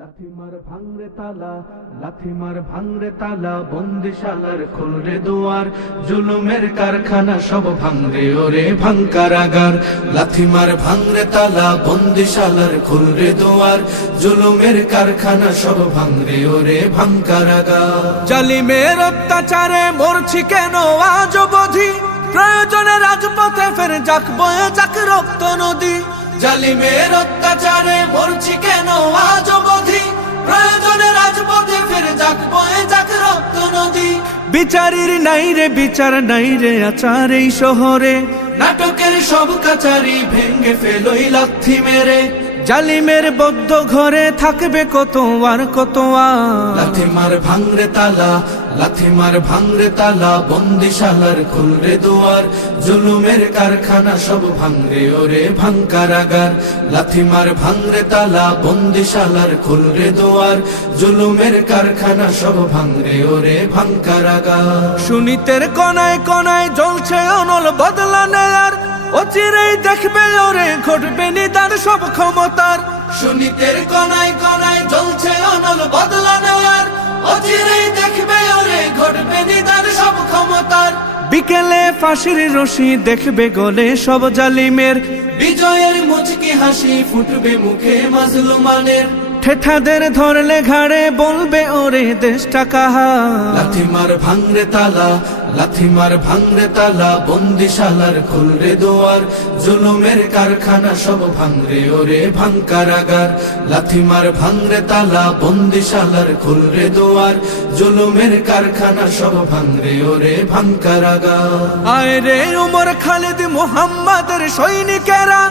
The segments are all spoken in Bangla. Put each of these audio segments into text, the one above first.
লাথিমার ভাঙরে তালা, লাথিমার ভাঙরে তালা, বন্দিশালার খুলরে দুয়ার, জুলুমের কারখানা সব ভাঙরে ওরে ভাঙকারাগার। লাথিমার ভাঙরে তালা, বন্দিশালার খুলরে দুয়ার, জুলুমের কারখানা সব ভাঙরে ওরে ভাঙকারাগার। জালিমের অত্যাচারে মরছি কেন আজ অবধি, প্রয়োজনে রাজপথে ফের যাক বয়ে যাক রক্ত নদী। জালিমের অত্যাচারে মরছি কেন আজ অবধি, প্রয়োজনে রাজপথে ফের যাক বয়ে যাক রক্ত নদী। বিচারের নাই রে বিচার নাই রে আচার এই শহরে, নাটকের সব কাচারি ভেঙ্গে ফেলোই লাথি মেরে। জালিমের বদ্ধ ঘরে থাকবে কত আর কত আর। লাথিমার ভাঙরে তালা, লাথিমার ভাঙরে তালা, বন্দিশালার খুলরে দুয়ার, জুলুমের কারখানা সব ভাঙরে ওরে ভাঙকারাগার। লাথিমার ভাঙরে তালা, বন্দিশালার খুলরে দুয়ার, জুলুমের কারখানা সব ভাঙরে ওরে ভাঙকারাগার। সুনীতের কনায় কনায় জ্বলছে অনল বদলা নেয়ার, অচিরেই দেখবে ওরে ঘটবে নিদান সব ক্ষমতার। সুনীতের কনায় কনায় জ্বলছে অনল বদলা নেওয়ার, অচিরেই দেখবে ওরে ঘটবে নিদান সব ক্ষমতার। বিকেলে ফাঁসির রশি দেখবে গলে সব জালিমের, বিজয়ের মুচকি হাসি ফুটবে মুখে মাজলুমানের। ঠেঠাদের ধরলে ঘাড়ে বলবে ওরে দেশটা কাহার। লাথিমার ভাঙরে তালা, লাথিমার ভাঙরে তালা, বন্দিশালার খুলরে দুয়ার, জুলুমের কারখানা সব ভাঙরে ওরে ভাঙকারাগার। লাথিমার ভাঙরে তালা, বন্দিশালার খুলরে দুয়ার, জুলুমের কারখানা সব ভাঙরে ওরে ভাঙকারাগার। আয় রে উমর খালিদ মুহাম্মাদের সৈনিকেরা,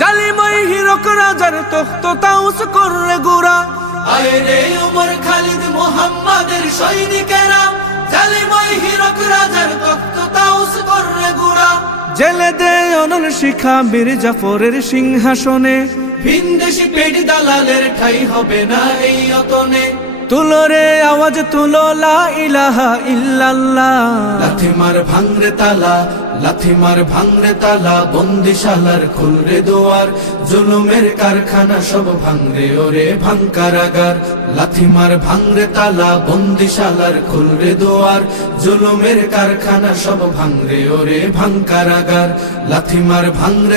জালিমাই হিরক রাজার তখ্ত তাউস কররে গুরা। আয় রে উমর খালিদ মুহাম্মাদের সৈনিকেরা, জালিমাই হিরক রাজার তখ্ত তাউস কররে গুরা। জেলে দে অনল শিখা বীর জাফরের সিংহাসনে, ভিনদেশি পেট দালালের ঠাই হবে না এই অতনে। তুলো রে আওয়াজ তুলো লা ইলাহা ইল্লাল্লাহ। লাথিমার ভাঙরে তালা, লাথিমার ভাঙরে তালা, বন্দিশালার খুলরে দুয়ার, জুলুমের কারখানা সব ভাঙরে ওরে ভাঙকারাগার। লাথিমার ভাঙরে তালা, বন্দিশালার খুলরে দুয়ার, জুলুমের কারখানা সব ভাঙরে ওরে ভাঙকারাগার। লাথিমার ভাঙরে